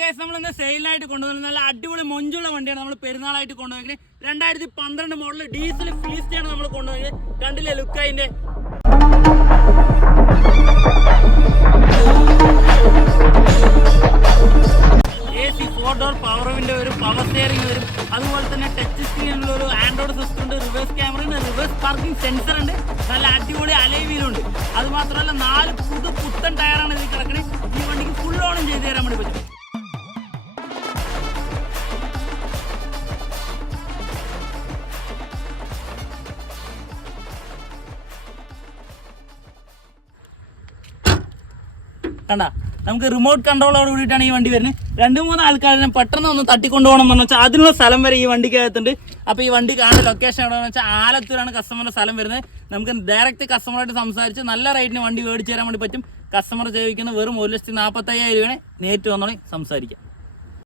Guys, നമ്മൾ ഇന്ന് സെയിലായിട്ട് കൊണ്ടുവന്നത് നല്ല അടിപൊളി മൊഞ്ചുള്ള വണ്ടിയാണ്. നമ്മൾ പെരുന്നാളായിട്ട് കൊണ്ടുപോയത് 2012 മോഡൽ ഡീസൽ ഫീസ്റ്റാണ് നമ്മൾ കൊണ്ടുപോയത്. കണ്ടില്ലേ ലുക്ക് അതിന്റെ. AC 4 ഡോർ പവർ വിൻഡോ വരും, പവർ സ്റ്റിയറിംഗ് വരും, അതുപോലെ തന്നെ ടച്ച് സ്ക്രീനുള്ള ഒരു ആൻഡ്രോയിഡ് സിസ്റ്റം ഉണ്ട്, റിവേഴ്സ് ക്യാമറ ഉണ്ട്, റിവേഴ്സ് പാർക്കിംഗ് സെൻസർ ഉണ്ട്, നല്ല അടിപൊളി അലോയ് വീലുണ്ട്. അത് മാത്രമല്ല 4 പുത്തൻ ടയറാണ് ഇതിൽ കിടക്കുന്നത്. ഈ വണ്ടിക്ക് ഫുൾ ഓണം ചെയ്ത് തരാൻ വേണ്ടി പറ്റും. കണ്ട, നമുക്ക് റിമോട്ട് കൺട്രോളോട് കൂടിയിട്ടാണ് ഈ വണ്ടി വരുന്നത്. 2-3 ആൾക്കാരെ പെട്ടെന്ന് ഒന്ന് തട്ടിക്കൊണ്ടുപോകണം എന്ന് വെച്ചാൽ അതിനുള്ള സ്ഥലം വരെ ഈ വണ്ടിക്കകത്തുണ്ട്. അപ്പോൾ ഈ വണ്ടി കാണുന്ന ലൊക്കേഷൻ എവിടെയെന്ന് വെച്ചാൽ ആലത്തൂരാണ് കസ്റ്റമറുടെ സ്ഥലം വരുന്നത്. നമുക്ക് ഡയറക്റ്റ് കസ്റ്റമറായിട്ട് സംസാരിച്ച് നല്ല റേറ്റിന് വണ്ടി മേടിച്ച് തരാൻ വേണ്ടി പറ്റും. കസ്റ്റമർ ചോദിക്കുന്നത് വെറും 1,45,000 രൂപയാണ്. നേരിട്ട് വന്നോളി സംസാരിക്കാം.